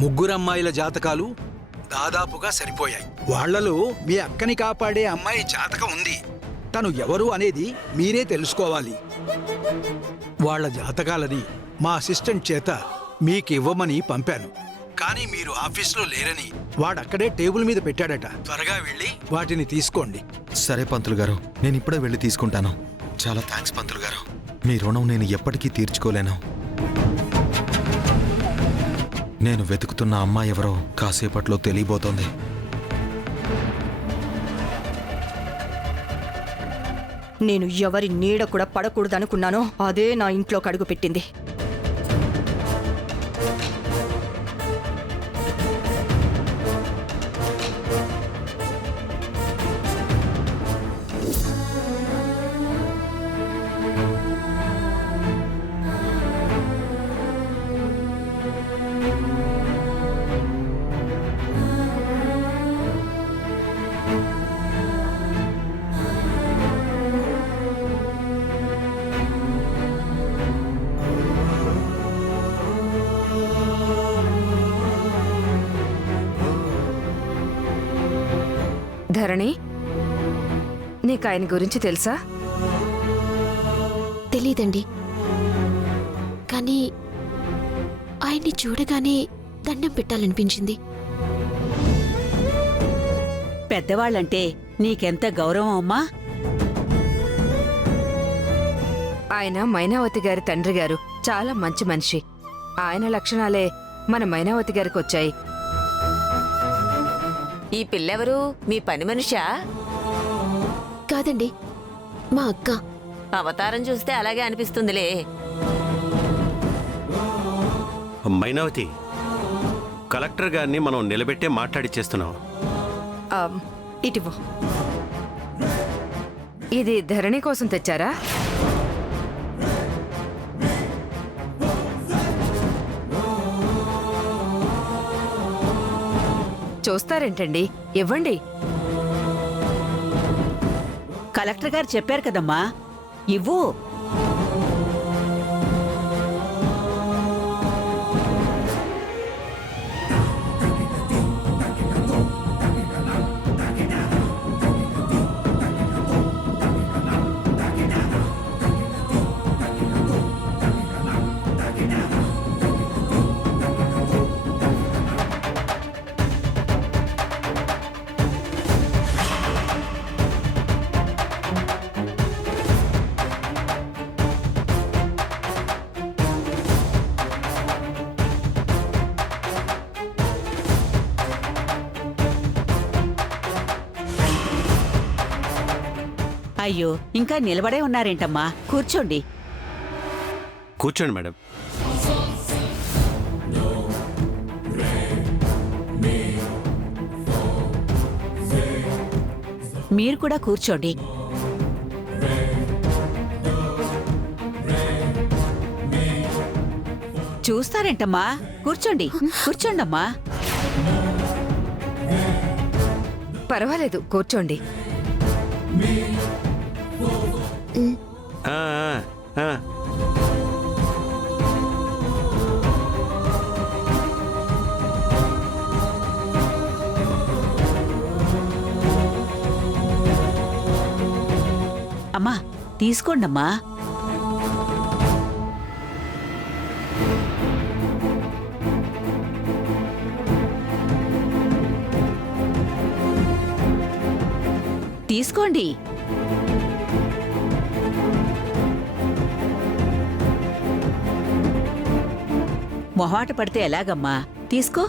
ముగ్గురు అమ్మాయిల జాతకాలు దాదాపుగా సరిపోయాయి. వాళ్లలో మీ అక్కని కాపాడే అమ్మాయి జాతకం ఉంది. తను ఎవరు అనేది మీరే తెలుసుకోవాలి. వాళ్ల జాతకాలని మా అసిస్టెంట్ చేత మీకివ్వమని పంపాను. కానీ మీరు ఆఫీస్లో లేరని వాడక్కడే టేబుల్ మీద పెట్టాడట. త్వరగా వెళ్ళి వాటిని తీసుకోండి. సరే పంతులు గారు, నేను ఇప్పుడే వెళ్ళి తీసుకుంటాను. చాలా థ్యాంక్స్ పంతులు గారు. మీ రుణం నేను ఎప్పటికీ తీర్చుకోలేను. నేను వెతుకుతున్న అమ్మాయి ఎవరో కాసేపట్లో తెలియబోతోంది. నేను ఎవరి నీడ కూడా పడకూడదనుకున్నానో అదే నా ఇంట్లోకి అడుగు పెట్టింది. ధరణి, నీకు ఆయన గురించి తెలుసా? తెలీదండి, కానీ ఆయన్ని చూడగానే దండం పెట్టాలనిపించింది. పెద్దవాళ్ళంటే నీకెంత గౌరవం అమ్మా? ఆయన మైనావతి గారి తండ్రి గారు. చాలా మంచి మనిషి. ఆయన లక్షణాలే మన మైనావతి గారికి వచ్చాయి. ఈ పిల్లెవరు? మీ పని మనిషా? కాదండి, మా అక్క. అవతారం చూస్తే అలాగే అనిపిస్తుందిలే. మైనావతి, కలెక్టర్ గారిని మనం నిలబెట్టే మాట్లాడిచ్చేస్తున్నాం. ఇటివో. ఇది ధరణి కోసం తెచ్చారా? చూస్తారేంటండి, ఇవ్వండి. కలెక్టర్ గారు చెప్పారు కదమ్మా, ఇవ్వు. అయ్యో, ఇంకా నిలబడే ఉన్నారేంటమ్మా? కూర్చోండి. కూర్చోండి మేడం. మీరు కూడా కూర్చోండి. చూస్తారేంటమ్మా? కూర్చోండి, కూర్చోండమ్మా. పర్వాలేదు, కూర్చోండి. ఆ, ఆ, ఆ. అమ్మా, తీసుకోండమ్మా. తీసుకోండి. మొహాట పడితే ఎలాగమ్మా? తీసుకో.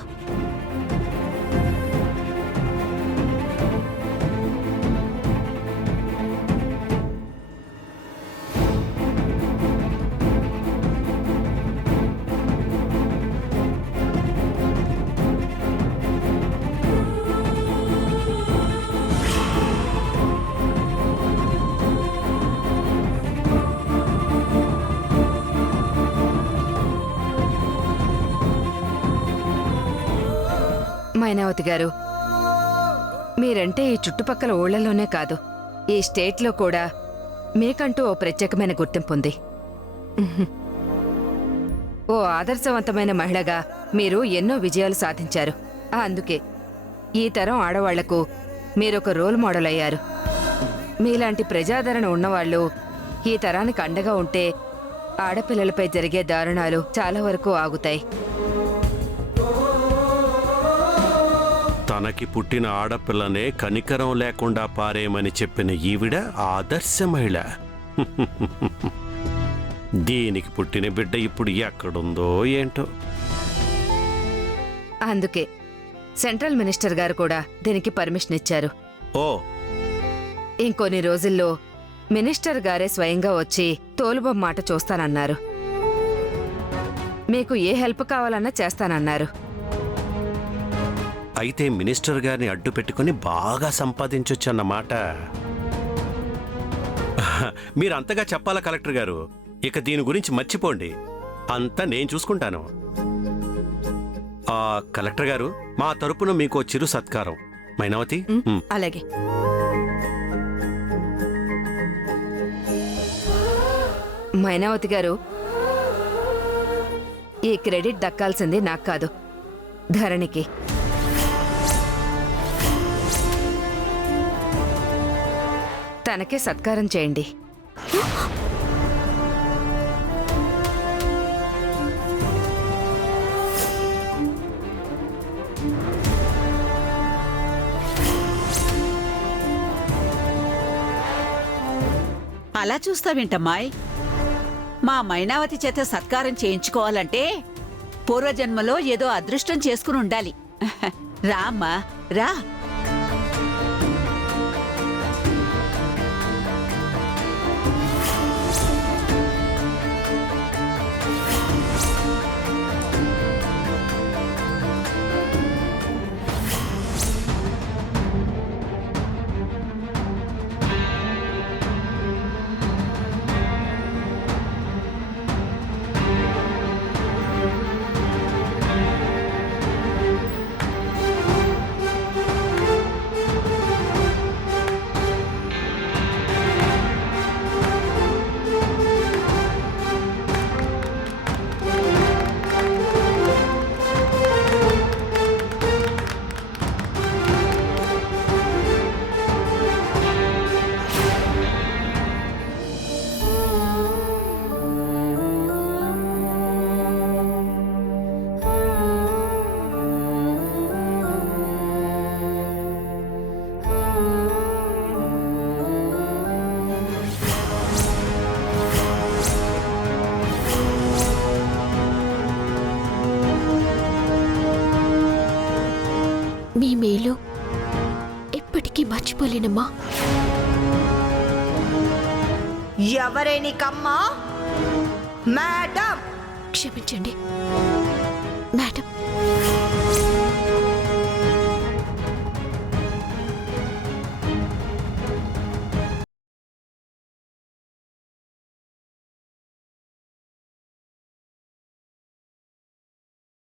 మైనావతి గారు, మీరంటే ఈ చుట్టుపక్కల ఊళ్ళలోనే కాదు, ఈ స్టేట్లో కూడా మీకంటూ ఓ ప్రత్యేకమైన గుర్తింపు ఉంది. ఓ ఆదర్శవంతమైన మహిళగా మీరు ఎన్నో విజయాలు సాధించారు. అందుకే ఈ తరం ఆడవాళ్లకు మీరొక రోల్ మోడల్ అయ్యారు. మీలాంటి ప్రజాదరణ ఉన్నవాళ్లు ఈ తరానికి అండగా ఉంటే ఆడపిల్లలపై జరిగే దారుణాలు చాలా వరకు ఆగుతాయి. తనకి పుట్టిన ఆడపిల్లనే కనికరం లేకుండా పారేయమని చెప్పిన ఈవిడ ఆదర్శ మహిళ. దీనికి పుట్టిన బిడ్డ ఇప్పుడు ఎక్కడుందో ఏంటో. అందుకే సెంట్రల్ మినిస్టర్ గారు కూడా దీనికి పర్మిషన్ ఇచ్చారు. ఓ, ఇంకొన్ని రోజుల్లో మినిస్టర్ గారే స్వయంగా వచ్చి తోలుబొమ్మాట చూస్తానన్నారు. మీకు ఏ హెల్ప్ కావాలన్నా చేస్తానన్నారు. అయితే మినిస్టర్ గారిని అడ్డు పెట్టుకుని బాగా సంపాదించొచ్చన్నమాట. మీరు అంతగా చెప్పాలా కలెక్టర్ గారు? ఇక దీని గురించి మర్చిపోండి, అంతా నేను చూసుకుంటాను. కలెక్టర్ గారు, మా తరపున మీకు చిరు సత్కారం. మైనావతి. అలాగే. మైనావతి గారు, ఈ క్రెడిట్ దక్కాల్సింది నాకు కాదు, ధరణికి. తనకే సత్కారం చేయండి. అలా చూస్తావేంటమ్మాయ్? మా మైనావతి చేత సత్కారం చేయించుకోవాలంటే పూర్వజన్మలో ఏదో అదృష్టం చేసుకుని ఉండాలి. రా అమ్మా, రా. మీ మేలు ఎప్పటికీ మర్చిపోలేనమ్మా. ఎవరే నీకమ్మా? మేడం, క్షమించండి.